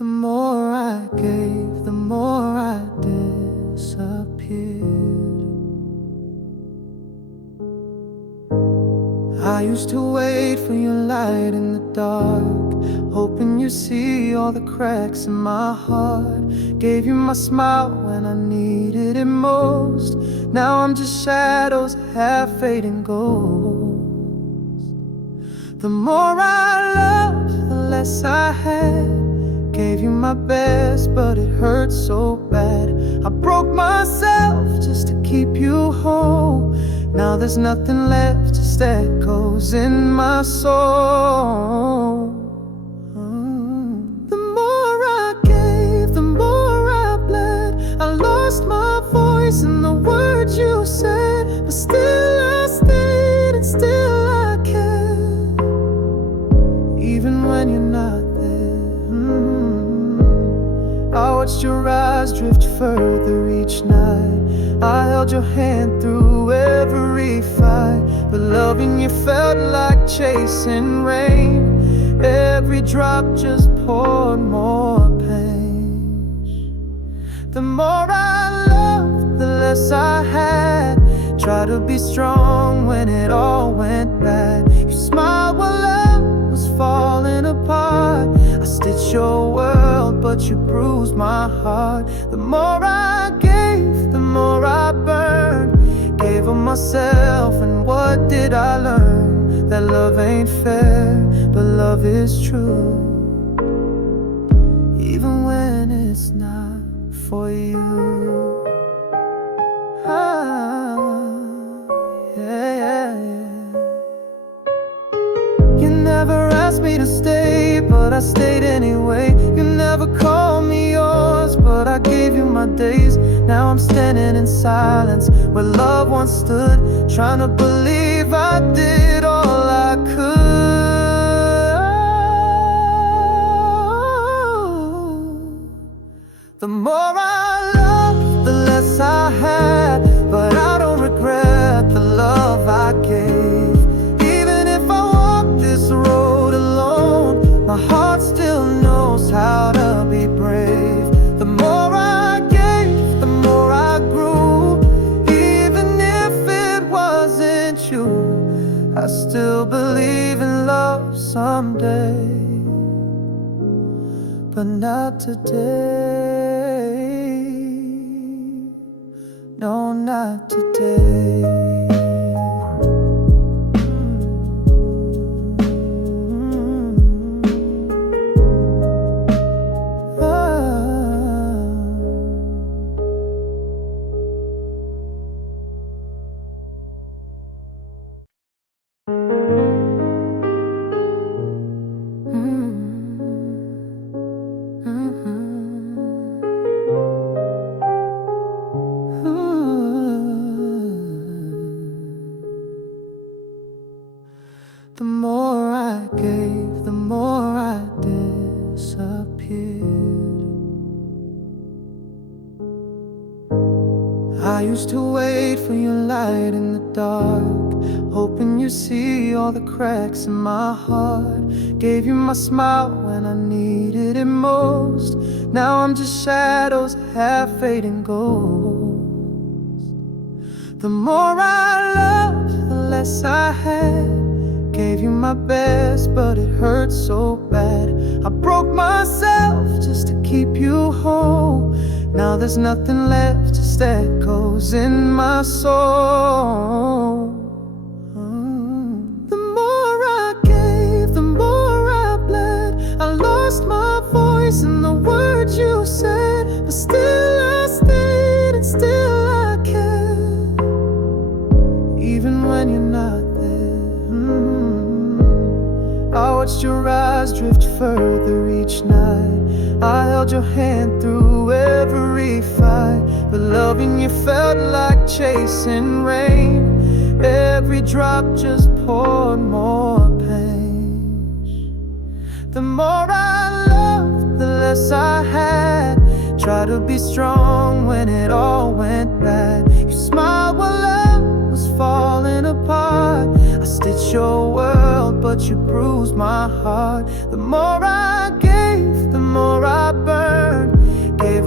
The more I gave, the more I disappeared. I used to wait for your light in the dark, hoping you see all the cracks in my heart. Gave you my smile when I needed it most. Now I'm just shadows, half fading ghosts. The more I loved, the less I had. Gave you my best, but it hurt so bad. I broke myself just to keep you whole. Now there's nothing left, just echoes in my soul. The more I gave, the more I bled. I lost my voice in the words you said, but still I stayed and still I cared. Even when you're not there. I watched your eyes drift further each night. I held your hand through every fight, but loving you felt like chasing rain. Every drop just poured more pain. The more I loved, the less I had. Tried to be strong when it all went bad. You smiled while love was falling apart. I stitched your world, but you bruised my heart. The more I gave, the more I burned. Gave of myself, and what did I learn? That love ain't fair, but love is true. Even when it's not for you. You never asked me to stay, but I stayed anyway. You never called me yours, but I gave you my days. Now I'm standing in silence where love once stood, trying to believe I did all I could. The more I loved, the less I had, but I don't regret the love I gave. Even if I walk this road alone, my heart still knows how to be brave. The more I gave, the more I grew. Even if it wasn't you, I still believe in love someday, but not today. No, not today. The more I gave, the more I disappeared. I used to wait for your light in the dark, hoping you see all the cracks in my heart. Gave you my smile when I needed it most. Now I'm just shadows, half fading ghosts. The more I loved, the less I had. Gave you my best, but it hurt so bad. I broke myself just to keep you whole. Now there's nothing left, just echoes in my soul. The more I gave, the more I bled. I lost my voice in the words you said, but still I stayed and still I cared. Even when you're not there. I watched your eyes drift further each night. I held your hand through every fight, but loving you felt like chasing rain. Every drop just poured more pain. The more I loved, the less I had. Tried to be strong when it all went bad. You smiled while love was falling apart. I stitched your world, but you bruised my heart. The more I gave, the more I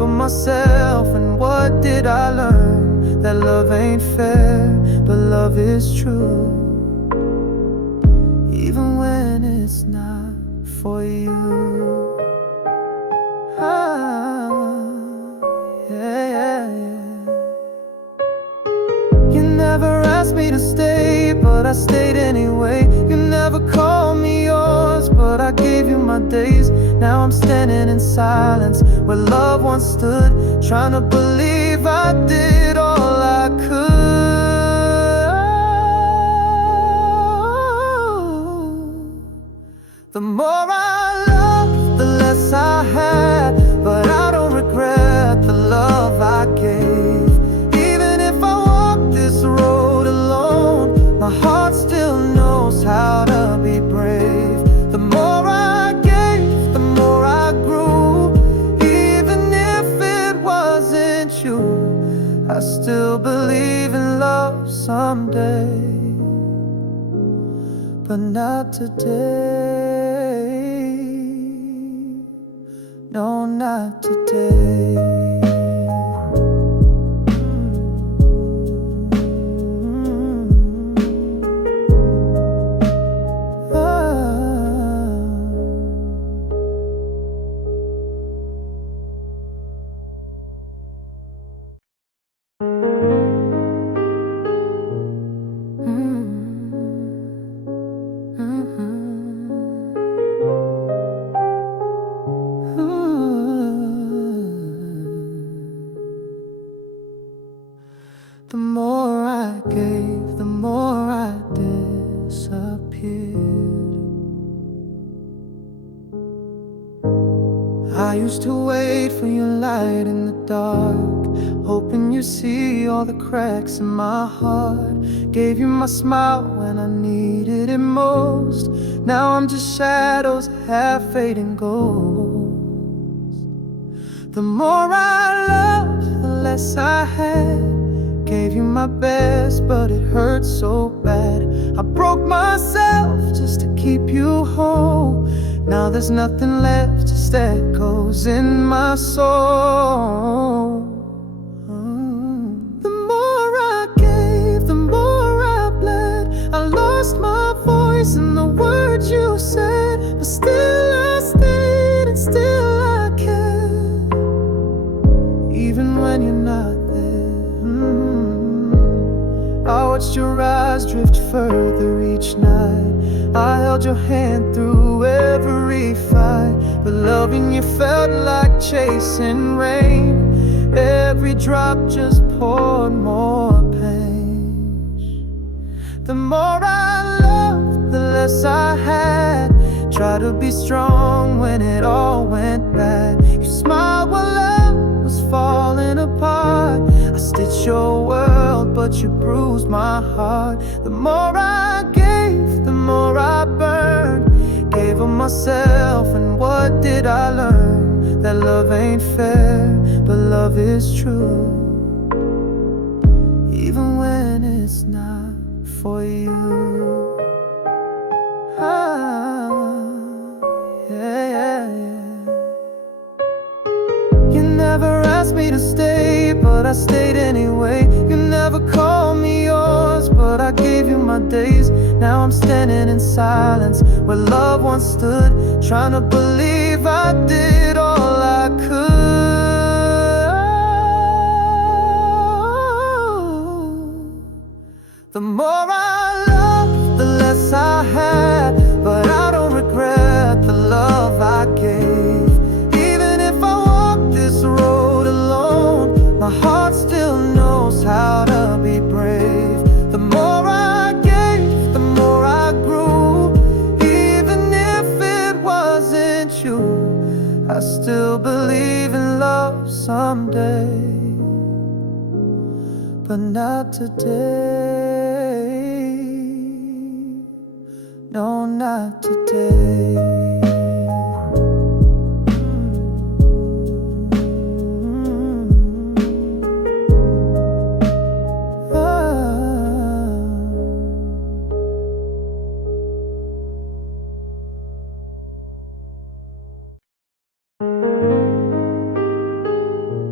of myself, and what did I learn? That love ain't fair, but love is true, even when it's not for you. Ah, yeah, yeah, yeah. You never asked me to stay, but I stayed anyway. You never called me yours, but I gave you my days. Now I'm standing in silence where love once stood, trying to believe I did all I could. The more I love, the less I had, but I don't regret the love I gave. Even if I walk this road alone, my heart still knows how to be brave. The more I gave, the more I grew. Even if it wasn't you, I still believe in love someday, but not today. No, not today. The more I gave, the more I disappeared. I used to wait for your light in the dark, hoping you see all the cracks in my heart. Gave you my smile when I needed it most. Now I'm just shadows, half fading ghosts. The more I loved, the less I had. Gave you my best, but it hurt so bad. I broke myself just to keep you whole. Now there's nothing left, just echoes in my soul. The more I gave, the more I bled. I lost my voice in the words you said, but still I stayed and still I cared, even when you're not there. I watched your eyes drift further each night. I held your hand through every fight, but loving you felt like chasing rain. Every drop just poured more pain. The more I loved, the less I had. Tried to be strong when it all went bad. You smiled while love was falling apart. I stitched your world, but you bruised my heart. The more I gave, the more I burned. Gave of myself, and what did I learn? That love ain't fair, but love is true, even when it's not for you. Ah, yeah, yeah, yeah. You never asked me to stay, but I stayed anyway. You never called me yours, but I gave you my days. Now I'm standing in silence where love once stood, trying to believe I did all I could. The more I loved, the less I had, but I don't regret the love I gave. Even if I walk this road alone, my heart still knows how to be brave. The more I gave, the more I grew. Even if it wasn't you, I still believe in love someday, but not today. No, not today.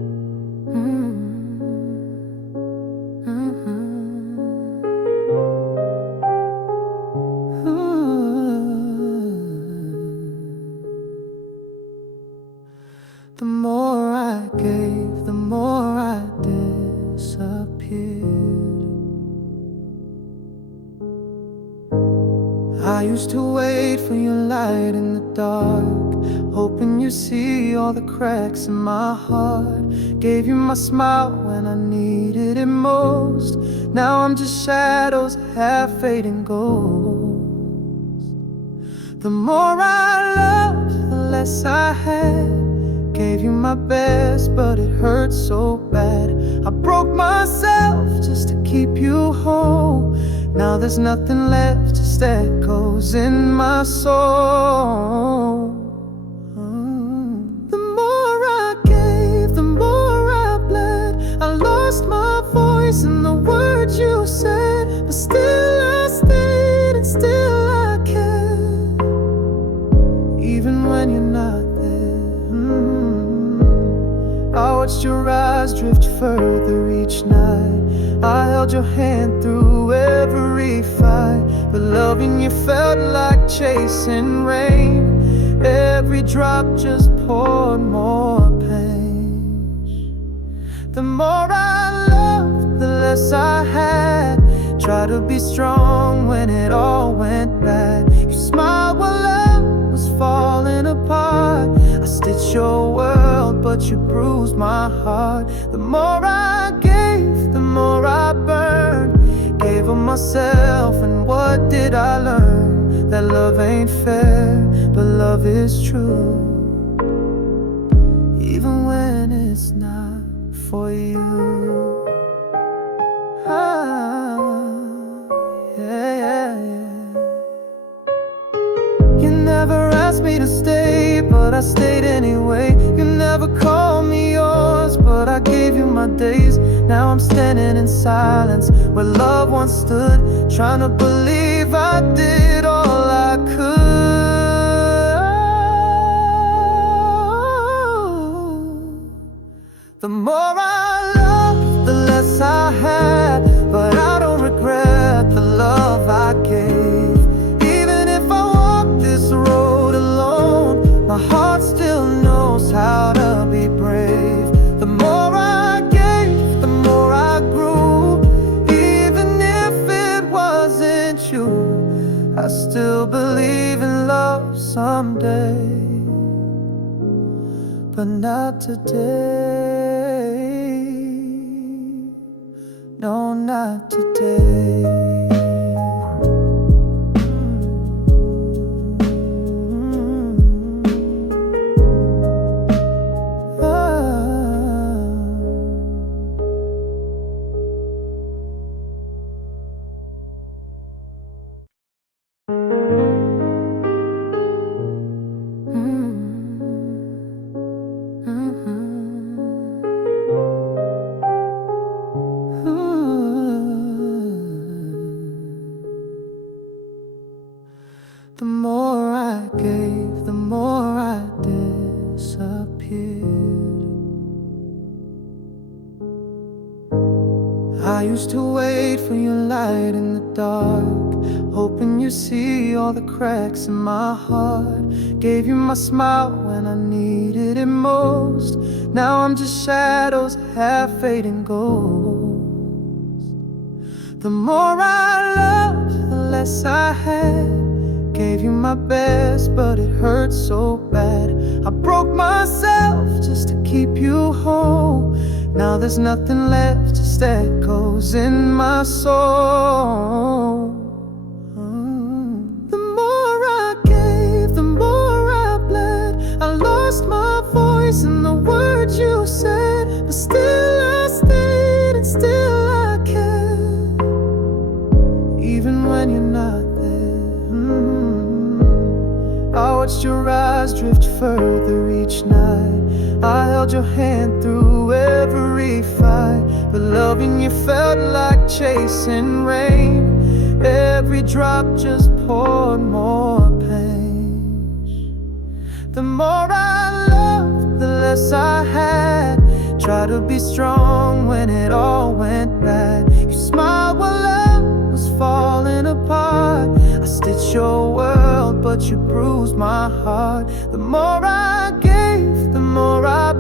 The more I gave, the more I disappeared. I used to wait for your light in the dark, hoping you see all the cracks in my heart. Gave you my smile when I needed it most. Now I'm just shadows, half fading ghosts. The more I loved, the less I had. Gave you my best, but it hurt so bad. I broke myself just to keep you whole. Now there's nothing left, just echoes in my soul. The more I gave, the more I bled. I lost my voice in the words you said, but still I stayed and still I cared, even when you're not there. I watched your eyes drift further each night. I held your hand through every fight, but loving you felt like chasing rain. Every drop just poured more pain. The more I loved, the less I had. Tried to be strong when it all went bad. You smiled while love was falling apart. I stitched your world, but you bruised my heart. The more I gave, the more I burned. Gave of myself, and what did I learn? That love ain't fair, but love is true, even when it's not for you. Ah, yeah, yeah, yeah. You never asked me to stay, but I stayed anyway. You never called me yours, but I gave you my days. Now I'm standing in silence where love once stood, trying to believe I did all I could. The more I loved, the less I had, but I don't regret the love I gave. Even if I walk this road alone, my heart still knows how to be brave. The more I gave, the more I grew. Even if it wasn't you, I still believe in love someday, but not today. No, not today. The more I gave, the more I disappeared. I used to wait for your light in the dark, hoping you see all the cracks in my heart. Gave you my smile when I needed it most. Now I'm just shadows, half fading ghosts. The more I loved, the less I had. Gave you my best, but it hurt so bad. I broke myself just to keep you whole. Now there's nothing left, just echoes in my soul. The more I gave, the more I bled. I lost my voice in the words you said, but still I stayed and still I cared, even when you're not there. I watched your eyes drift further each night. I held your hand through every fight, but loving you felt like chasing rain. Every drop just poured more pain. The more I loved, the less I had. Tried to be strong when it all went bad. You smiled while love was falling apart. I stitched your world, but you bruised my heart. The more I gave, the more I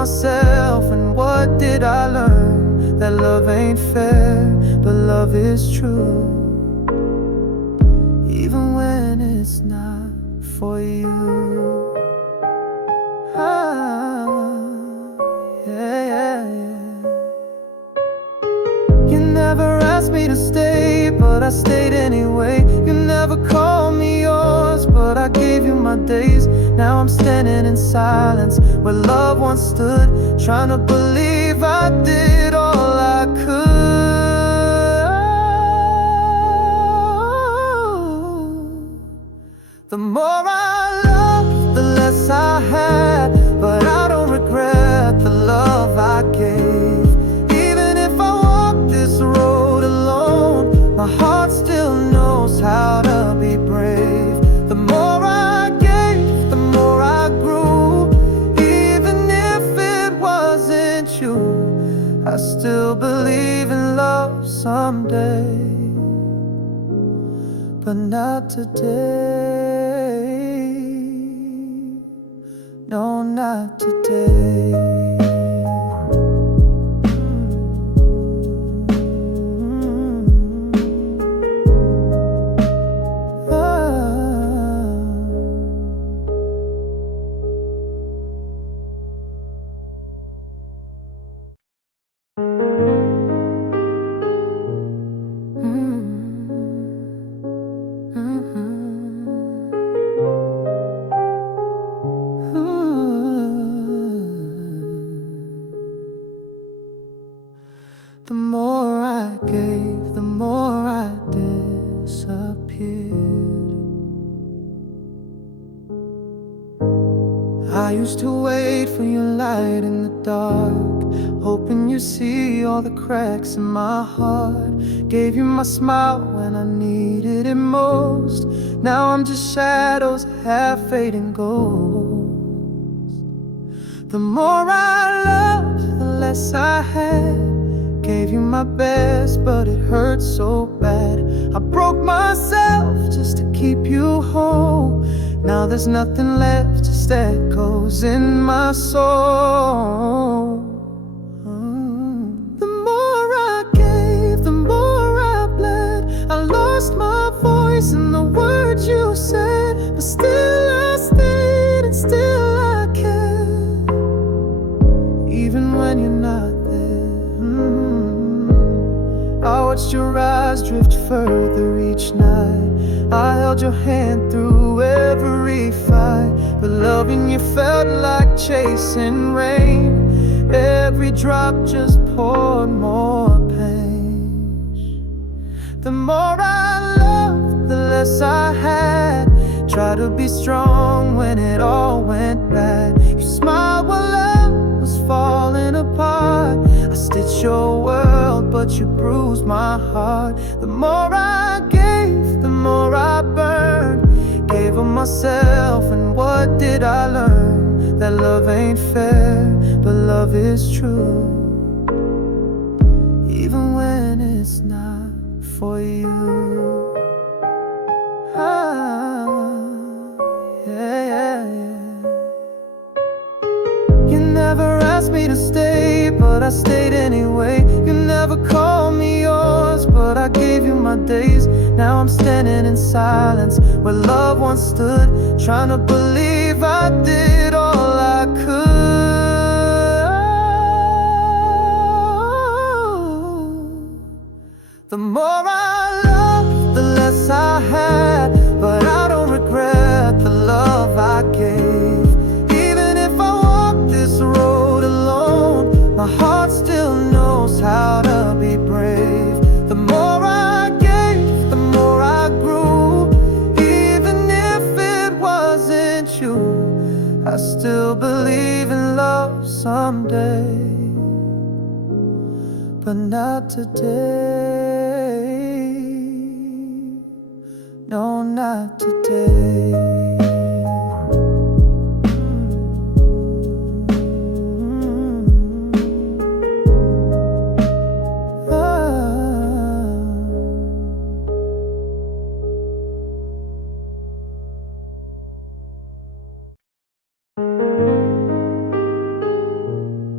myself, and what did I learn? That love ain't fair, but love is true, even when it's not for you. Ah, yeah, yeah, yeah. You never asked me to stay, but I stayed anyway. You never called me yours, but I gave you my days. Now I'm standing in silence where love once stood, trying to believe I did all I could. The more I love, the less I had, but I don't regret the love I gave. Even if I walk this road alone, my heart still knows how to be brave. The more I gave, the more I grew. Even if it wasn't you, I still believe in love someday, but not today. No, not today. The more I gave, the more I disappeared. I used to wait for your light in the dark, hoping you see all the cracks in my heart. Gave you my smile when I needed it most. Now I'm just shadows, half fading ghosts. The more I loved, the less I had. Gave you my best, but it hurt so bad. I broke myself just to keep you whole. Now there's nothing left, just echoes in my soul. The more I gave, the more I bled. I lost my voice in the words you said, but still I stayed and still I cared, even when you're not there. I watched your eyes drift further each night. I held your hand through every fight, but loving you felt like chasing rain. Every drop just poured more pain. The more I loved, the less I had. Tried to be strong when it all went bad. You smiled while love was falling apart. I stitched your world, but you bruised my heart. The more I gave, the more I burned. Gave of myself, and what did I learn? That love ain't fair, but love is true, even when it's not for you. Ah, yeah, yeah, yeah. You never asked me to stay, but I stayed anyway. You never called me yours, but I gave you my days. Now I'm standing in silence where love once stood, trying to believe I did all I could. The more I loved, the less I had, but I don't regret the love I gave. Even if I walk this road alone, my heart still knows how to be brave. The more I gave, the more I grew. Even if it wasn't you, I still believe in love someday, but not today. No, not today.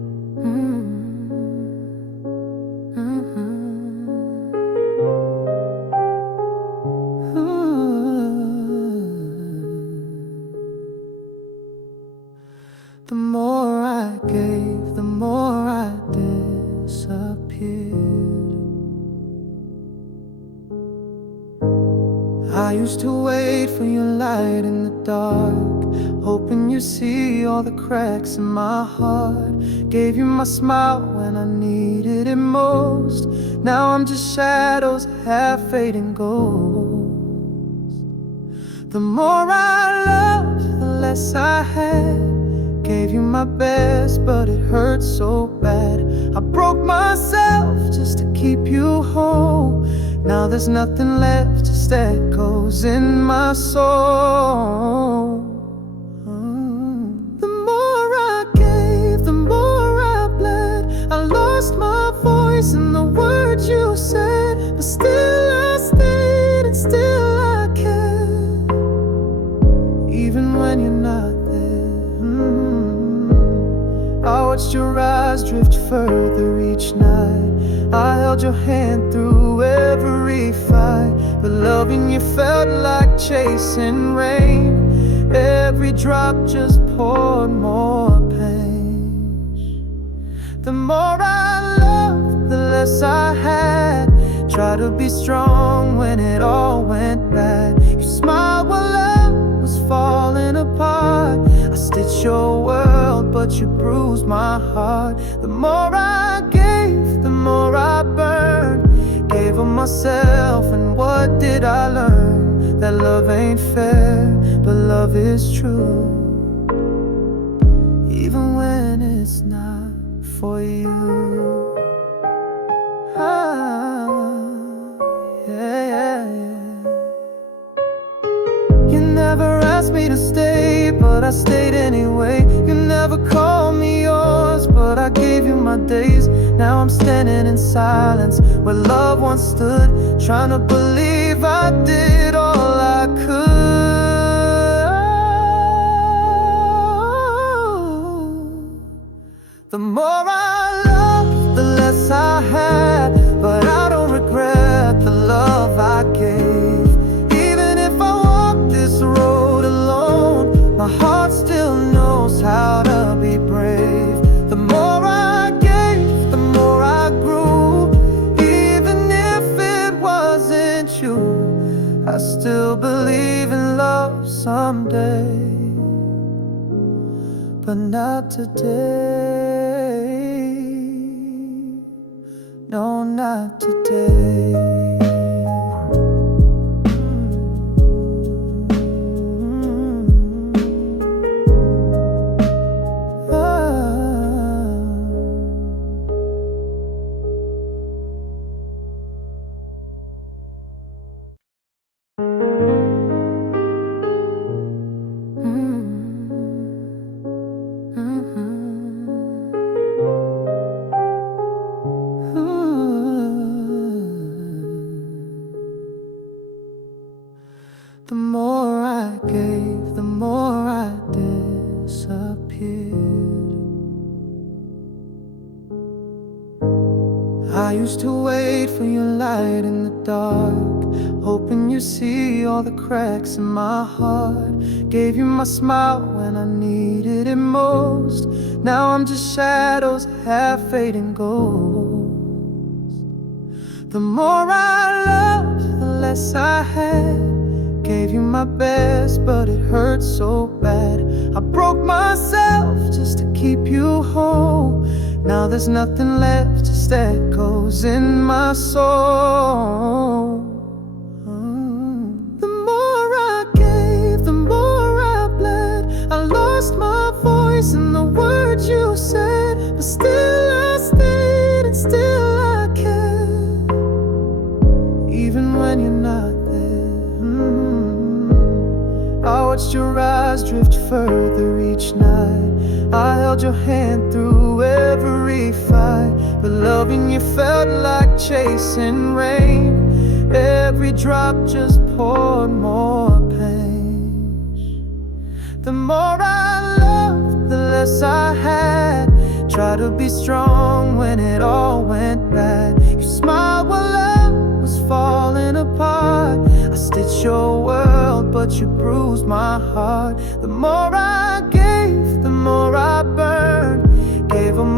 The more I gave, the more I disappeared. I used to wait for your light in the dark, hoping you see all the cracks in my heart. Gave you my smile when I needed it most. Now I'm just shadows, half fading ghosts. The more I loved, the less I had. Gave you my best, but it hurt so bad. I broke myself just to keep you whole. Now there's nothing left, just echoes in my soul. The more I gave, the more I bled. I lost my voice in the words you said, but still I stayed and still I cared. Even when you're not there. I watched your eyes drift further each night. I held your hand through every fight, but loving you felt like chasing rain. Every drop just poured more pain. The more I loved, the less I had. Tried to be strong when it all went bad. You smiled while love was falling apart. I stitched your world, but you bruised my heart. The more I gave, the more I burned. Gave of myself, and what did I learn? That love ain't fair, but love is true. Even when it's not for you. You never asked me to stay, but I stayed anyway. You never called me yours, but I gave you my days. Now I'm standing in silence where love once stood, trying to believe I did all I could. The more I loved, the less I had, but I don't regret the love I gave. Even if I walk this road alone, my heart still knows how to be brave. The more I gave, the more I grew. Even if it wasn't you, I still believe in love someday, but not today. No, not today. The more I gave, the more I disappeared. I used to wait for your light in the dark, hoping you see all the cracks in my heart. Gave you my smile when I needed it most. Now I'm just shadows, half fading ghosts. The more I loved, the less I had. Gave you my best, but it hurt so bad. I broke myself just to keep you whole. Now there's nothing left, just echoes in my soul. The more I gave, the more I bled. I lost my voice in the words you said, but still I stayed and still I cared. Even when you're not there. I watched your eyes drift further each night. I held your hand through every fight, but loving you felt like chasing rain. Every drop just poured more pain. The more I loved, the less I had. Tried to be strong when it all went bad. You smiled while love was falling apart. I stitched your world, but you bruised my heart. The more I gave, the more I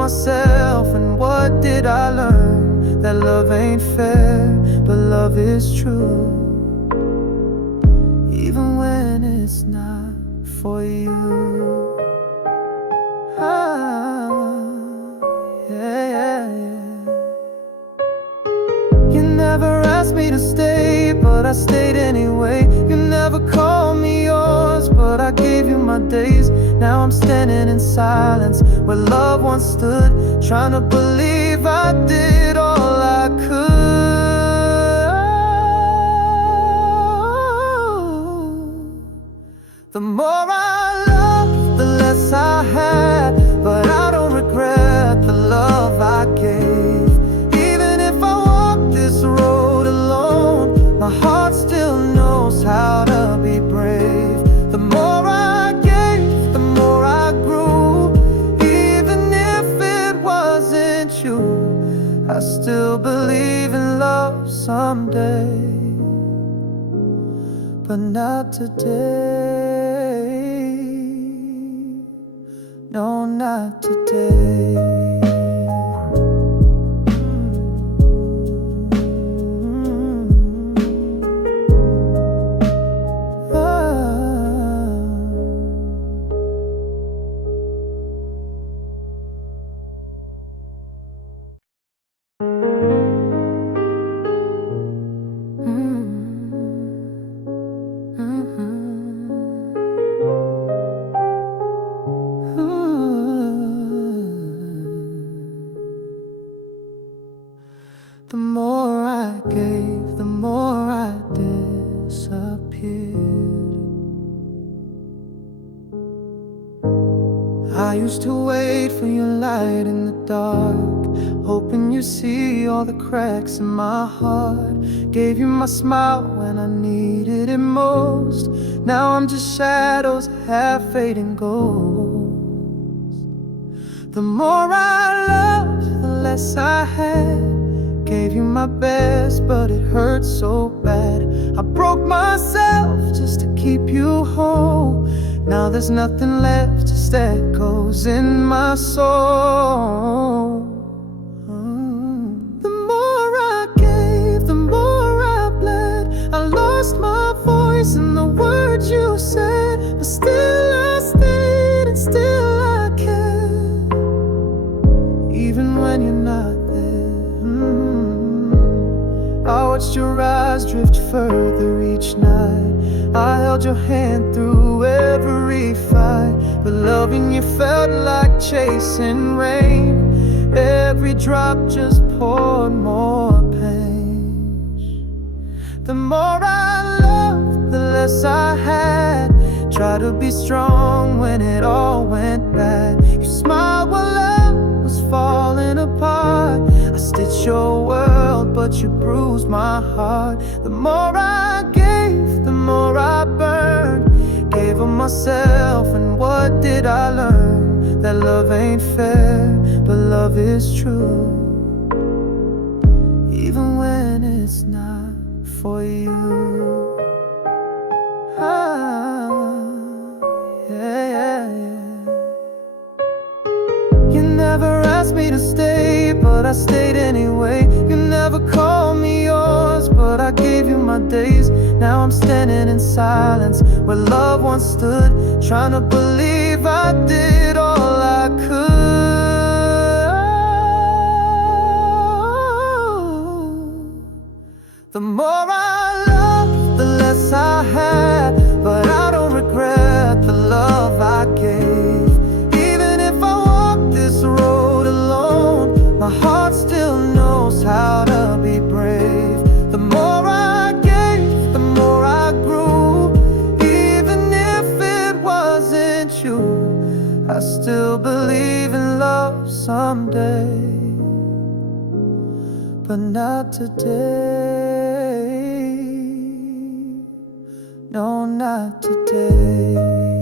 myself, and what did I learn? That love ain't fair, but love is true, even when it's not for you. Ah, yeah, yeah, yeah. You never asked me to stay, but I stayed anyway. You never called me yours, but I gave you my days. Now I'm standing in silence where love once stood, trying to believe I did all I could. The more I love, the less I had, but I don't regret the love I gave. Even if I walk this road alone, my heart still knows how to be brave. The more I gave, the more I grew. Even if it wasn't you, I still believe in love someday, but not today. No, not today. The more I gave, the more I disappeared. I used to wait for your light in the dark, hoping you see all the cracks in my heart. Gave you my smile when I needed it most. Now I'm just shadows, half fading ghosts. The more I loved, the less I had. Gave you my best, but it hurt so bad. I broke myself just to keep you whole. Now there's nothing left, just echoes in my soul. The more I gave, the more I bled. I lost my voice in the words you said, but still I stayed and still I cared, even when you're not there. I watched your eyes drift further each night. I held your hand through every fight, but loving you felt like chasing rain. Every drop just poured more pain. The more I loved, the less I had. Tried to be strong when it all went bad. You smiled while love was falling apart. I stitched your world, but you bruised my heart. The more I gave, the more I burned. Gave of myself, and what did I learn? That love ain't fair, but love is true, even when it's not for you. Ah, yeah, yeah, yeah. You never asked me to stay, but I stayed anyway. You never called me yours, but I gave you my days. Now I'm standing in silence where love once stood, trying to believe I did all I could. The more I loved, the less I had, but I don't regret the love I gave. Even if I walk this road alone, my heart still knows how to be brave. The more I gave, the more I grew. Even if it wasn't you, I still believe in love someday, but not today. No, not today.